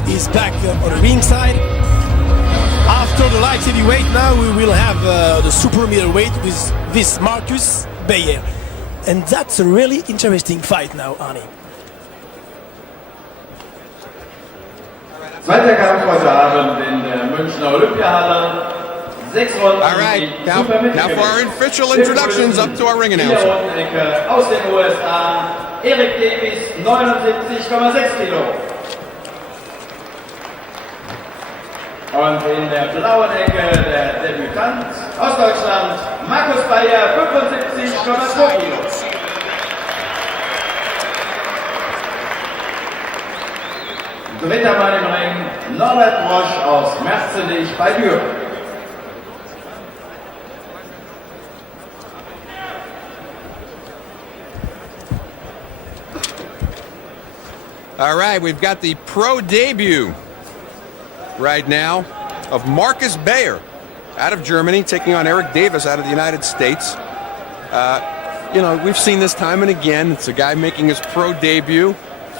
now is back on the ringside. After the light heavyweight, now we will have the super middleweight with this Markus Beyer. And that's a really interesting fight now, Arnie. Zweiter Kampf heute Abend in der Münchner Olympiahalle. 6 Runden. All right, now for our official introductions, up to our ring announcer. Aus den USA, Eric Davis, 79,6 Kilo. Und in der blauen Ecke der Debütant aus Deutschland, Markus Beyer, 75,2 Kilo. Dritter Mann im Ring, Norbert Brosch aus Merzenich bei Büren. All right, we've got the pro debut right now of Markus Beyer out of Germany, taking on Eric Davis out of the United States. You know, we've seen this time and again. It's a guy making his pro debut,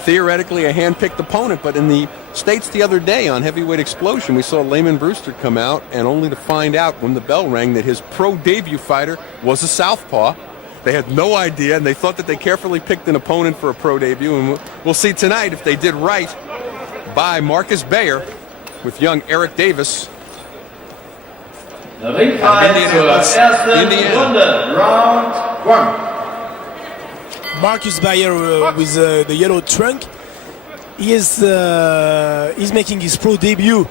theoretically a hand-picked opponent, but in the States the other day on Heavyweight Explosion, we saw Layman Brewster come out, and only to find out when the bell rang that his pro debut fighter was a southpaw. They had no idea, and they thought that they carefully picked an opponent for a pro debut, and we'll see tonight if they did right by Markus Beyer with young Eric Davis. Der Ringfight zur ersten Runde, Round 1. Markus Beyer with the yellow trunk. He's making his pro debut.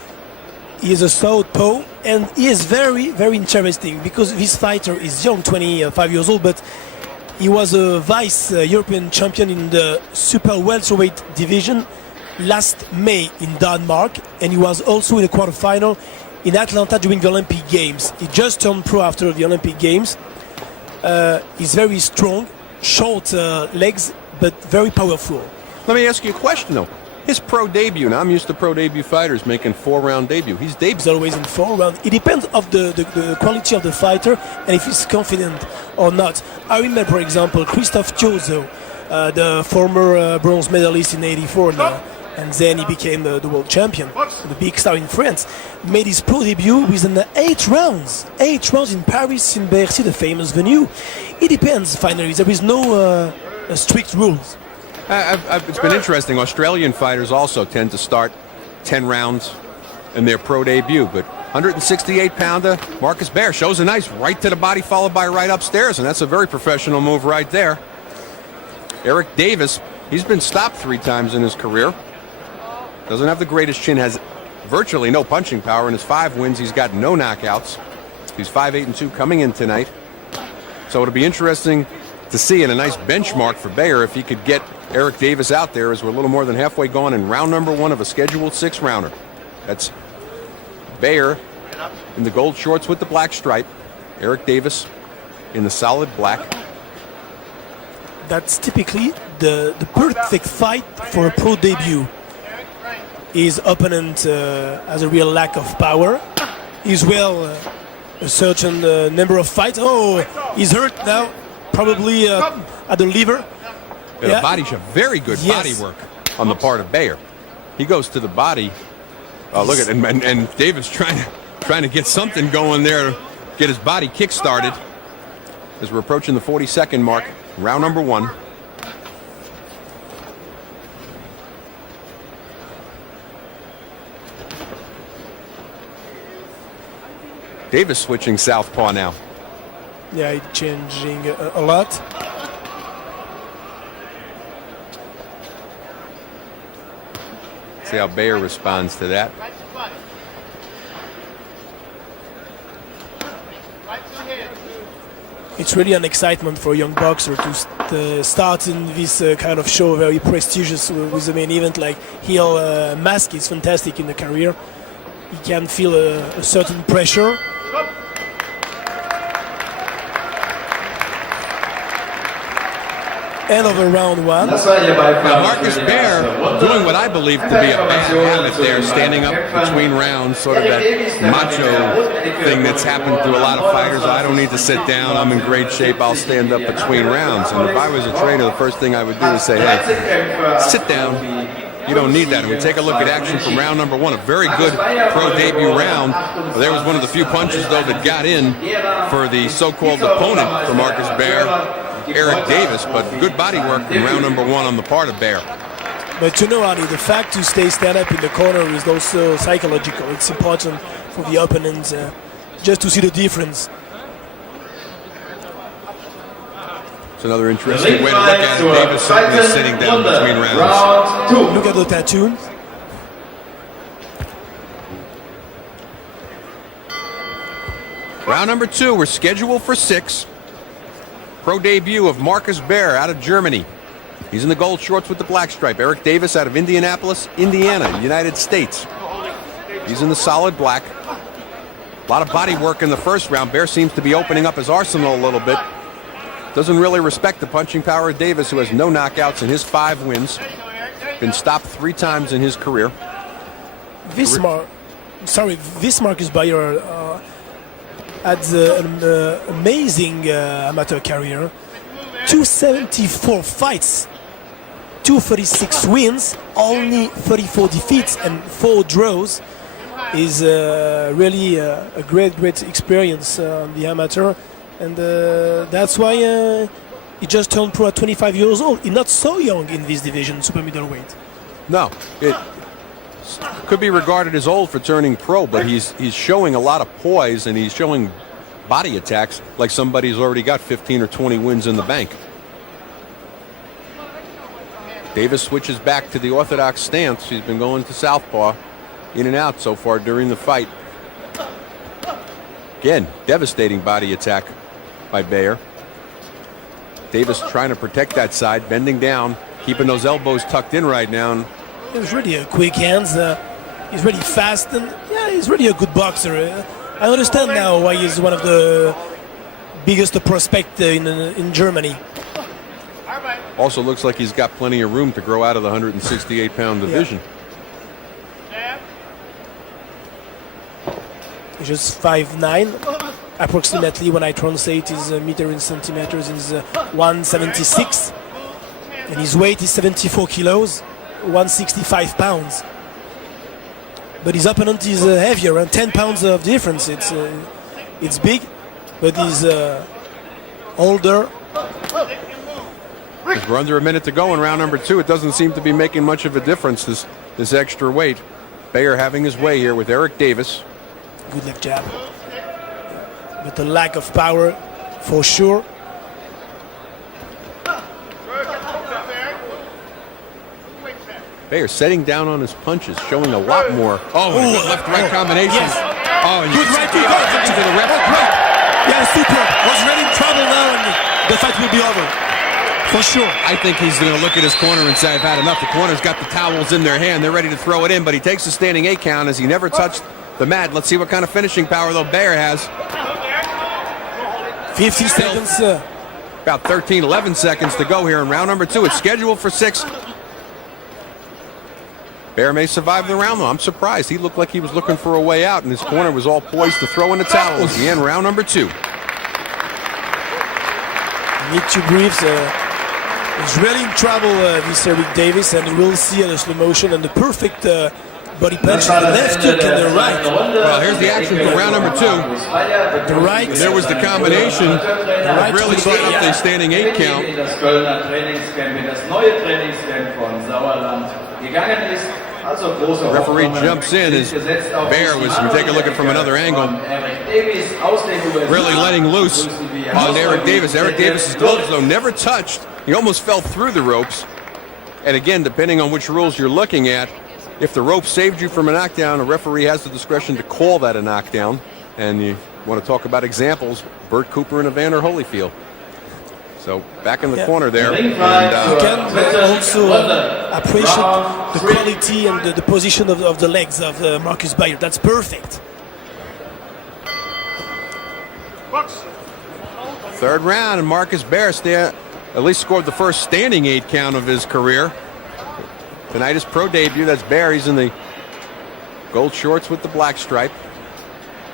He is a southpaw, and he is very, very interesting because this fighter is young, 25 years old, but he was a vice European champion in the super welterweight division last May in Denmark, and he was also in the quarterfinal in Atlanta during the Olympic Games. He just turned pro after the Olympic Games. He's very strong, short legs, but very powerful. Let me ask you a question, though. His pro debut, now I'm used to pro debut fighters making 4-round debut. He's always in 4 rounds. It depends of the quality of the fighter and if he's confident or not. I remember, for example, Christophe Thiozo, the former bronze medalist in '84, and then he became the world champion, the big star in France. Made his pro debut within 8 rounds. 8 rounds in Paris, in Bercy, the famous venue. It depends, finally. There is no strict rules. It's been interesting. Australian fighters also tend to start 10 rounds in their pro debut, but 168-pounder Markus Beyer shows a nice right to the body followed by right upstairs, and that's a very professional move right there. Eric Davis, he's been stopped 3 times in his career. Doesn't have the greatest chin, has virtually no punching power. In his 5 wins, he's got no knockouts. He's 5-8-2 coming in tonight. So it'll be interesting to see, and a nice benchmark for Beyer if he could get Eric Davis out there, as we're a little more than halfway gone in round number 1 of a scheduled 6-rounder. That's Beyer in the gold shorts with the black stripe. Eric Davis in the solid black. That's typically the perfect fight for a pro debut. His opponent has a real lack of power. He's well a certain number of fights. Oh, he's hurt now, probably at the liver. Yeah. Body shot, very good body work on the part of Beyer. He goes to the body. Oh, look at it, and Davis trying to get something going there, get his body kick started. As we're approaching the 40-second mark, round number 1. Davis switching southpaw now. Yeah, he's changing a lot. See how Beyer responds to that. It's really an excitement for a young boxer to start in this kind of show, very prestigious with the main event. Like heel mask is fantastic in the career. He can feel a certain pressure. End of round 1. Now Markus Beyer doing what I believe to be a bad habit there, standing up between rounds, sort of that macho thing that's happened to a lot of fighters. I don't need to sit down, I'm in great shape, I'll stand up between rounds. And if I was a trainer, the first thing I would do is say, hey, sit down, You don't need that. And we take a look at action from round number 1. A very good pro debut round. There was one of the few punches, though, that got in for the so-called opponent for Markus Beyer, Eric Davis. But good body work in round number 1 on the part of Beyer. But you know, Ali, the fact to stay stand up in the corner is also psychological. It's important for the opponent just to see the difference. It's another interesting way to look at it. Davis certainly sitting down between rounds. Look at the tattoo. Round number 2, we're scheduled for 6. Pro debut of Markus Beyer out of Germany. He's in the gold shorts with the black stripe. Eric Davis out of Indianapolis, Indiana, United States. He's in the solid black. A lot of body work in the first round. Beyer seems to be opening up his arsenal a little bit. Doesn't really respect the punching power of Davis, who has no knockouts in his 5 wins. Been stopped 3 times in his career. This Markus Beyer had an amazing amateur career. 274 fights, 236 wins, only 34 defeats and 4 draws. Is really a great experience on the amateur. And that's why he just turned pro at 25 years old. He's not so young in this division, super middleweight. No, it could be regarded as old for turning pro, but he's showing a lot of poise, and he's showing body attacks like somebody who's already got 15 or 20 wins in the bank. Davis switches back to the orthodox stance. He's been going to southpaw, in and out so far during the fight. Again, devastating body attack by Beyer. Davis trying to protect that side, bending down, keeping those elbows tucked in right now. He's really a quick hands. He's really fast, and yeah, he's really a good boxer. I understand now why he's one of the biggest prospects in Germany. Also looks like he's got plenty of room to grow out of the 168-pound division. He's just 5'9", approximately. When I translate his meter in centimeters, is 176, and his weight is 74 kilos, 165 pounds. But his opponent is heavier, and 10 pounds of difference. It's big, but he's older. As we're under a minute to go in round number 2, it doesn't seem to be making much of a difference, this extra weight. Beyer having his way here with Eric Davis. Good left jab, but the lack of power for sure. Beyer setting down on his punches, showing a lot more. Oh, and a good left-right combination. Yes. Oh, and Good right to go. to the ref. Yeah, super. Was really in trouble now, and the fight will be over. For sure. I think he's going to look at his corner and say, I've had enough. The corner's got the towels in their hand. They're ready to throw it in, but he takes a standing 8 count as he never touched the mat. Let's see what kind of finishing power, though, Beyer has. 50 seconds. About 13, 11 seconds to go here in round number 2. It's scheduled for 6. Beyer may survive the round, though. I'm surprised. He looked like he was looking for a way out, and his corner was all poised to throw in the towel at the end, round number 2. Need to breathe. He's really in trouble, this Eric Davis, and we'll see the slow motion and the perfect body punch, the left hook and the right. Well, here's the action for round number 2. The right. There was the combination. Right really set up the standing 8 count. Referee jumps in as Beyer was, we take a look at it from another angle, really letting loose on Eric Davis. Eric Davis's gloves, though, never touched. He almost fell through the ropes. And again, depending on which rules you're looking at, if the rope saved you from a knockdown, a referee has the discretion to call that a knockdown. And you want to talk about examples, Bert Cooper and Evander Holyfield. So back in the corner there. And, you can also appreciate the quality and the position of the legs of Markus Beyer. That's perfect. Third round, and Markus Beyer at least scored the first standing 8 count of his career. Tonight his pro debut. That's Beyer. He's in the gold shorts with the black stripe.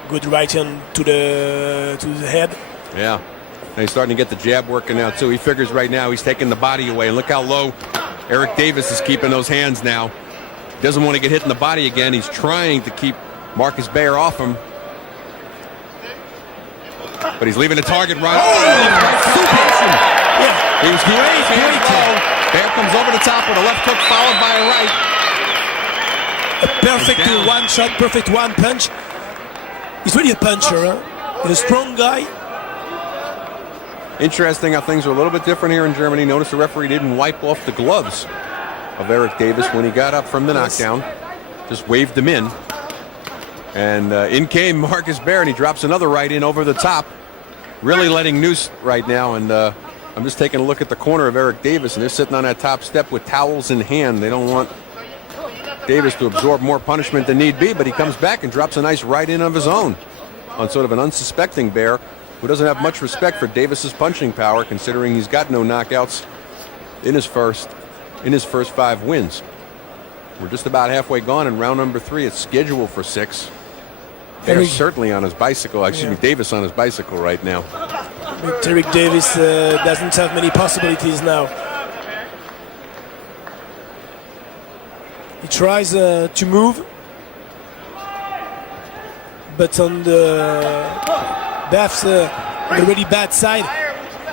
Good right hand to the head. Yeah. And he's starting to get the jab working out, too. He figures right now he's taking the body away. And look how low Eric Davis is keeping those hands now. Doesn't want to get hit in the body again. He's trying to keep Markus Beyer off him. But he's leaving the target right. He was great. Beyer comes over the top with a left hook followed by a right. A perfect one shot, perfect one punch. He's really a puncher, huh? He's a strong guy. Interesting how things are a little bit different here in Germany. Notice the referee didn't wipe off the gloves of Eric Davis when he got up from the knockdown. Just waved him in. And in came Markus Beyer, and he drops another right in over the top. Really letting loose right now. And I'm just taking a look at the corner of Eric Davis, and they're sitting on that top step with towels in hand. They don't want Davis to absorb more punishment than need be, but he comes back and drops a nice right in of his own on sort of an unsuspecting Beyer, who doesn't have much respect for Davis's punching power, considering he's got no knockouts in his first 5 wins. We're just about halfway gone in round number 3. It's scheduled for 6. They're certainly on his bicycle. Excuse me, Davis on his bicycle right now. But Eric Davis doesn't have many possibilities now. He tries to move, but on the Baf's really bad side,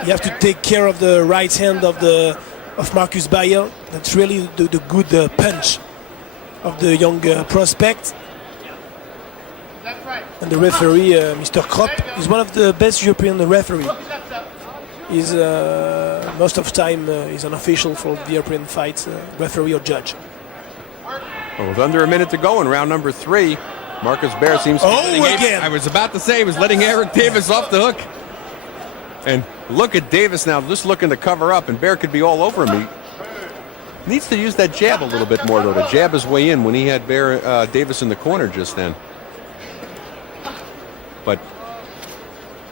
you have to take care of the right hand of Markus Beyer. That's really the good punch of the young prospect. And the referee, Mr. Kropp, is one of the best European referees. He's most of the time he's an official for the European fights, referee or judge. Well, with under a minute to go in round number 3, Markus Beyer seems to be again. I was about to say he was letting Eric Davis off the hook. And look at Davis now, just looking to cover up, and Beyer could be all over him. He needs to use that jab a little bit more, though, to jab his way in when he had Davis in the corner just then. But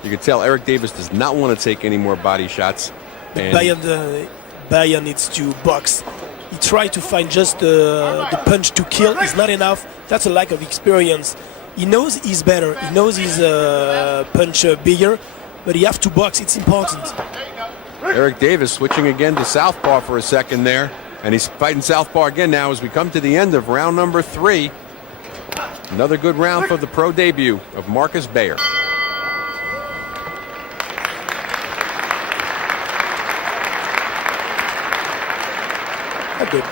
you can tell Eric Davis does not want to take any more body shots. Beyer needs to box. He tried to find just the punch to kill. It's not enough. That's a lack of experience. He knows he's better. He knows he's punch bigger, but he has to box. It's important. Eric Davis switching again to southpaw for a second there, and he's fighting southpaw again now as we come to the end of round number 3. Another good round for the pro debut of Markus Beyer. The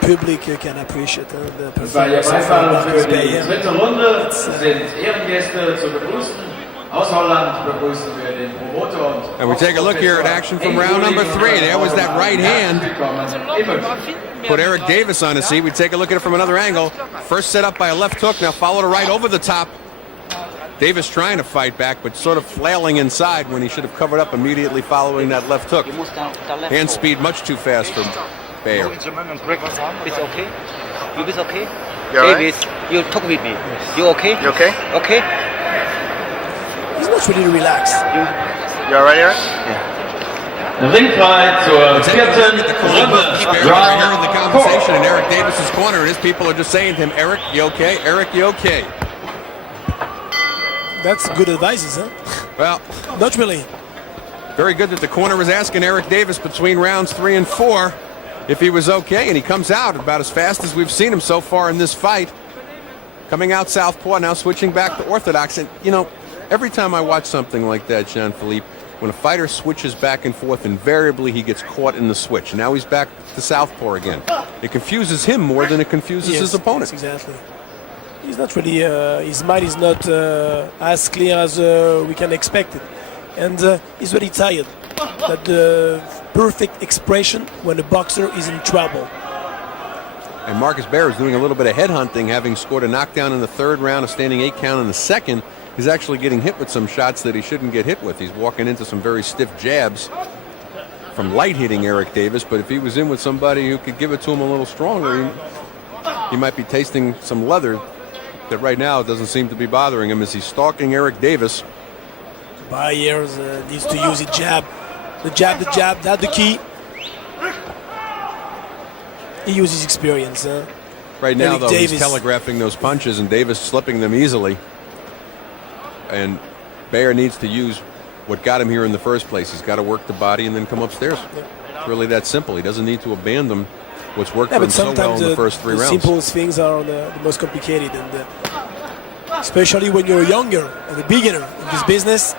public can appreciate the Bei der performance of Beifall Markus für die Beyer. dritte Runde sind Ehrengäste zu begrüßen. Aus Holland begrüßen wir den Promoter und And we take a look here at action from round number 3. There was that right hand. Put Eric Davis on his seat. We take a look at it from another angle. First set up by a left hook, now followed a right over the top. Davis trying to fight back, but sort of flailing inside when he should have covered up immediately following that left hook. Hand speed much too fast for Beyer. It's okay? You is okay? You all right? Davis, you talk with me. You okay? You okay? Okay? He's not really relaxed. You all right, Eric? Ringfrei zur vierten Runde. Right here in the conversation in Eric Davis's corner, and his people are just saying to him, Eric, you okay? Eric, you okay? That's good advice, huh? Well, Not really. very good that the corner was asking Eric Davis between rounds 3 and 4 if he was okay, and he comes out about as fast as we've seen him so far in this fight. Coming out southpaw, now switching back to orthodox. And, you know, every time I watch something like that, Jean-Philippe, when a fighter switches back and forth, invariably he gets caught in the switch. Now he's back to southpaw again. It confuses him more than it confuses his opponent. Yes, exactly. He's not really, his mind is not as clear as we can expect it. And he's very tired. That the perfect expression when a boxer is in trouble. And Markus Beyer is doing a little bit of headhunting, having scored a knockdown in the 3rd round, a standing 8 count in the 2nd. He's actually getting hit with some shots that he shouldn't get hit with. He's walking into some very stiff jabs from light hitting Eric Davis, but if he was in with somebody who could give it to him a little stronger, he might be tasting some leather that right now doesn't seem to be bothering him as he's stalking Eric Davis. Beyer needs to use a jab. The jab, that's the key. He uses experience. Right now, Eric though, Davis. he's telegraphing those punches, and Davis slipping them easily. And Beyer needs to use what got him here in the first place. He's got to work the body and then come upstairs. It's really that simple. He doesn't need to abandon what's worked Yeah, for him but so well sometimes in the first 3 the rounds. simplest things are the most complicated, and especially when you're younger and a beginner in this business.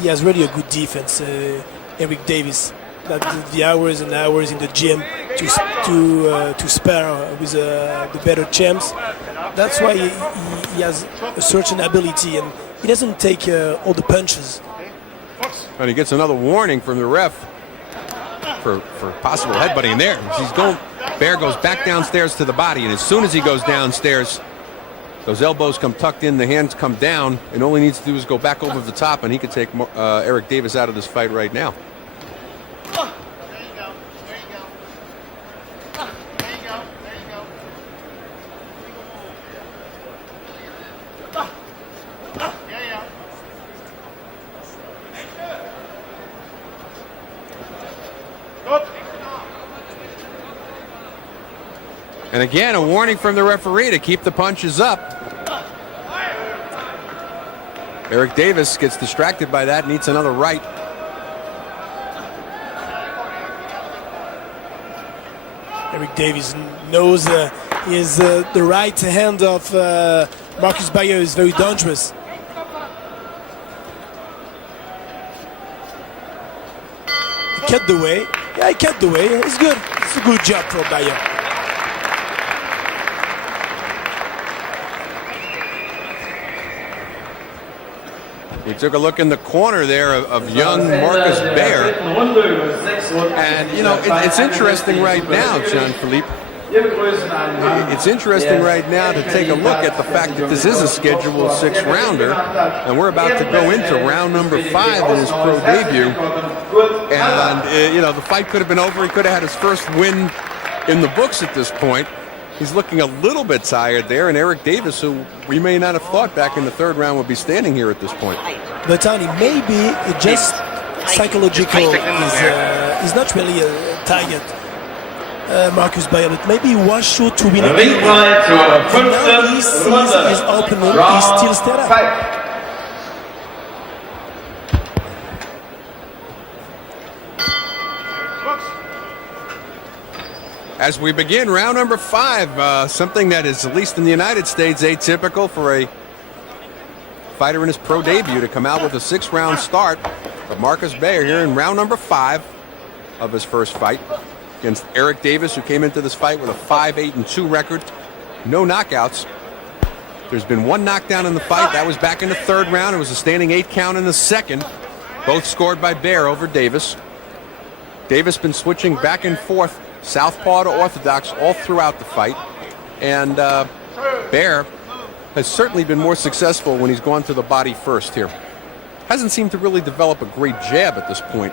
He has really a good defense, Eric Davis. That the hours and hours in the gym to spar with the better champs. That's why he has a certain ability, and he doesn't take all the punches. And he gets another warning from the ref for possible headbutting. And there, Beyer goes back downstairs to the body, and as soon as he goes downstairs, those elbows come tucked in, the hands come down, and all he needs to do is go back over the top, and he could take Eric Davis out of this fight right now. And again, a warning from the referee to keep the punches up. Eric Davis gets distracted by that, needs another right. Eric Davis knows the right hand of Markus Beyer is very dangerous. He cut the way. Yeah, he cut the way. It's good. It's a good job for Beyer. We took a look in the corner there of young Markus Beyer. And, you know, it's interesting right now, Jean-Philippe. It's interesting right now to take a look at the fact that this is a scheduled 6-rounder, and we're about to go into round number 5 in his pro debut. And, you know, the fight could have been over. He could have had his first win in the books at this point. He's looking a little bit tired there, and Eric Davis, who we may not have thought back in the 3rd round would be standing here at this point. But Tony, maybe it just psychological. He's not really tired, Markus Beyer, but maybe he was sure to win. And now he sees his opponent, he's still stand up. As we begin round number 5, something that is, at least in the United States, atypical for a fighter in his pro debut to come out with a 6-round start. But Markus Beyer here in round number 5 of his first fight against Eric Davis, who came into this fight with a 5-8-2 record. No knockouts. There's been 1 knockdown in the fight. That was back in the 3rd round. It was a standing 8 count in the 2nd. Both scored by Beyer over Davis. Davis been switching back and forth, southpaw to orthodox, all throughout the fight. And Beyer has certainly been more successful when he's gone to the body first here. Hasn't seemed to really develop a great jab at this point,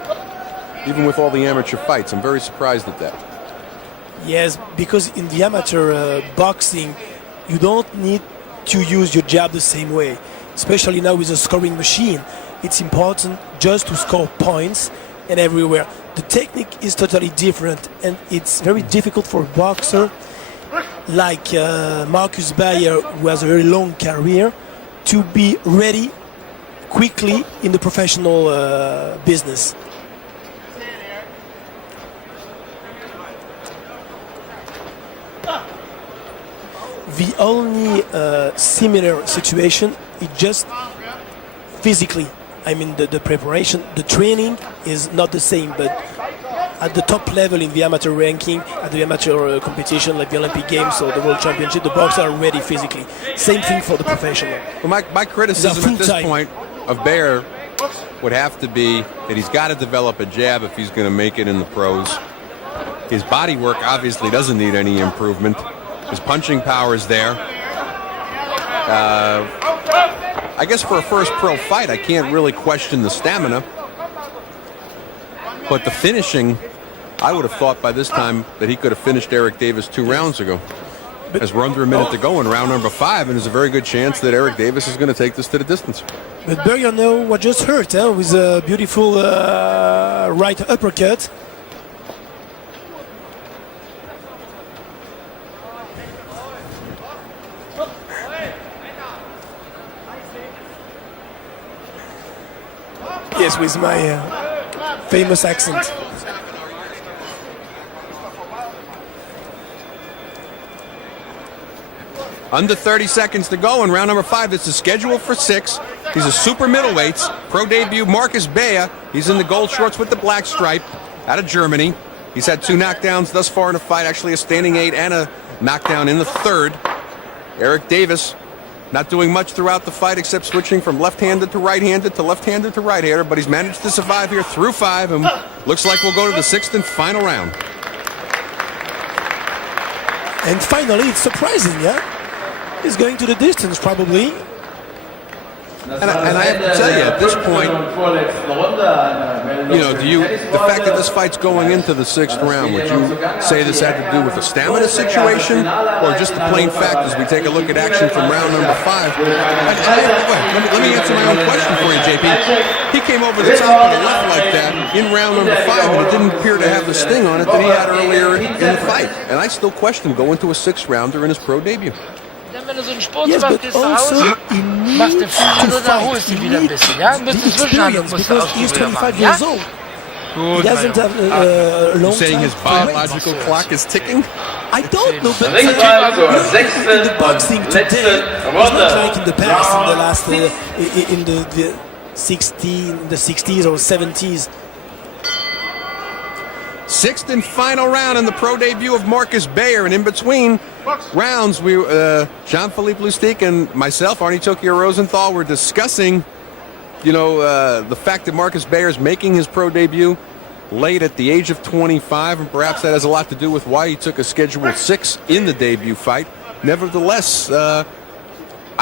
even with all the amateur fights. I'm very surprised at that. Yes, because in the amateur boxing, you don't need to use your jab the same way, especially now with a scoring machine. It's important just to score points and everywhere. The technique is totally different, and it's very difficult for a boxer like Markus Beyer, who has a very long career, to be ready quickly in the professional business. The only similar situation is just physically. I mean, the preparation, the training is not the same, but at the top level in the amateur ranking, at the amateur competition like the Olympic Games or the World Championship, the boxers are ready physically. Same thing for the professional. Well, my criticism at this point of Beyer would have to be that he's got to develop a jab if he's going to make it in the pros. His body work obviously doesn't need any improvement. His punching power is there. I guess for a first pro fight, I can't really question the stamina. But the finishing, I would have thought by this time that he could have finished Eric Davis 2 rounds ago. As we're under a minute to go in round number 5, and there's a very good chance that Eric Davis is going to take this to the distance. But Beyer know what just hurt, with a beautiful right uppercut. Yes, with my famous accent. Under 30 seconds to go in round number 5. This is scheduled for 6. He's a super middleweights. Pro debut Markus Beyer. He's in the gold shorts with the black stripe out of Germany. He's had 2 knockdowns thus far in the fight, actually a standing 8 and a knockdown in the 3rd. Eric Davis not doing much throughout the fight except switching from left-handed to right-handed to left-handed to right-hander, but he's managed to survive here through 5, and looks like we'll go to the 6th and final round. And finally, it's surprising, yeah? He's going to the distance, probably. And I have to tell you, at this point, you know, the fact that this fight's going into the 6th round, would you say this had to do with a stamina situation, or just the plain fact as we take a look at action from round number 5? Let me answer my own question for you, JP. He came over the top of the left like that in round number 5, and it didn't appear to have the sting on it that he had earlier in the fight. And I still question going to a 6th rounder in his pro debut. Wenn du so einen Sport Yes, machst, but gehst du nach also Hause, he machst den needs Fahrer to und dann fight. holst du He wieder ein needs bisschen, ja? Ein the bisschen Zwischenhandlung experience musst du because he's ausprobieren 25 machen, ja? years old. He Gut, doesn't mein have a long Saying time his to wait. biological clock is ticking? I don't know, but Ringfrei zur in the 6. boxing und today, letzten it's not like in the Runde. past, in the last, in the 60s or 70s. 6th and final round in the pro debut of Markus Beyer, and in between rounds, Jean-Philippe Lustig and myself, Arnie Tokyo Rosenthal, were discussing, the fact that Markus Beyer is making his pro debut late at the age of 25, and perhaps that has a lot to do with why he took a scheduled 6 in the debut fight. Nevertheless, I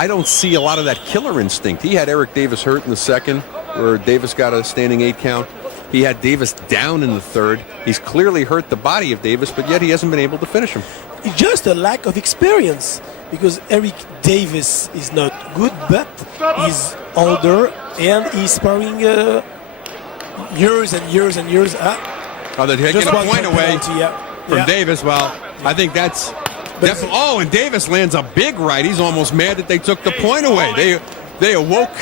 don't see a lot of that killer instinct. He had Eric Davis hurt in the 2nd, where Davis got a standing 8 count. He had Davis down in the 3rd. He's clearly hurt the body of Davis, but yet he hasn't been able to finish him. It's just a lack of experience because Eric Davis is not good, but he's older and he's sparring years and years and years. Oh, they're taking a point away from Yeah. Davis. Well, I think that's... and Davis lands a big right. He's almost mad that they took the point away. They awoke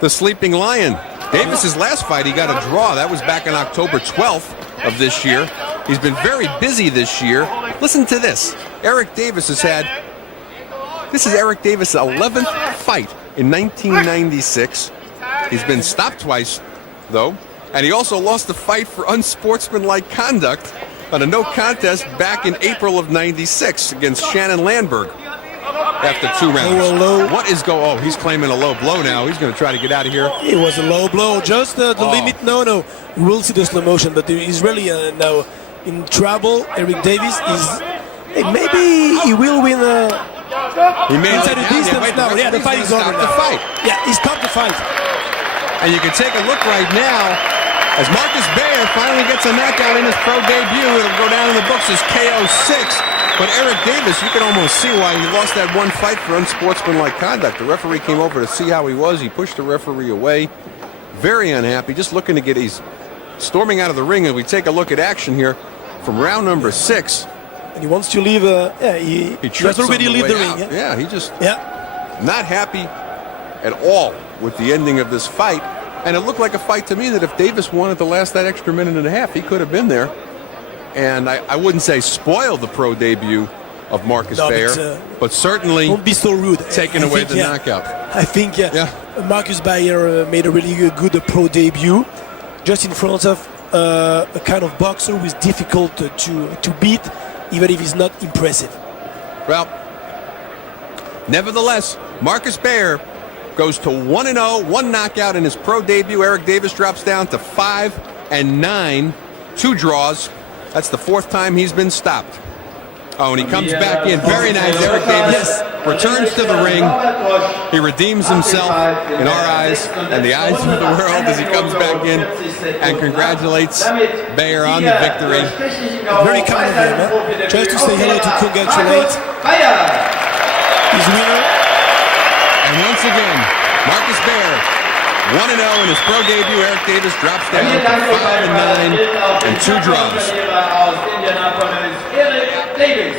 the sleeping lion. Davis's last fight, he got a draw. That was back on October 12th of this year. He's been very busy this year. Listen to this. Eric Davis has had... This is Eric Davis' 11th fight in 1996. He's been stopped twice, though. And he also lost the fight for unsportsmanlike conduct on a no contest back in April of 96 against Shannon Landberg after 2 rounds. Low. What is Oh, he's claiming a low blow now. He's going to try to get out of here. It was a low blow, just the limit. No. We'll see the slow motion, but he's really now in trouble. Eric Davis is... maybe he will win He made inside the distance now. Yeah, the fight is over now. The fight. Yeah, he stopped the fight. And you can take a look right now as Markus Beyer finally gets a knockout in his pro debut. It'll go down in the books as KO 6. But Eric Davis, you can almost see why he lost that one fight for unsportsmanlike conduct. The referee came over to see how he was. He pushed the referee away. Very unhappy, just looking to get... He's storming out of the ring, and we take a look at action here from round number 6. And he wants to leave. He has already left the ring. Yeah, he just... Yeah. Not happy at all with the ending of this fight. And it looked like a fight to me that if Davis wanted to last that extra minute and a half, he could have been there. And I wouldn't say spoil the pro debut of Markus Beyer, but certainly don't be so rude. Taking away the knockout. I think Markus Beyer made a really good pro debut, just in front of a kind of boxer who is difficult to beat, even if he's not impressive. Well, nevertheless, Markus Beyer goes to 1-0, 1 knockout in his pro debut. Eric Davis drops down to 5-9, 2 draws. That's the 4th time he's been stopped. Oh, and he comes back in. Very nice. Eric Davis returns to the ring. He redeems himself in our eyes and the eyes of the world as he comes back in and congratulates Beyer on the victory. Very kind of him, huh? Just to say hello to congratulate his winner. And once again, Markus Beyer 1-0 in his pro debut. Eric Davis drops down to 5-9 and 2 draws. Aus Indianapolis, Eric Davis.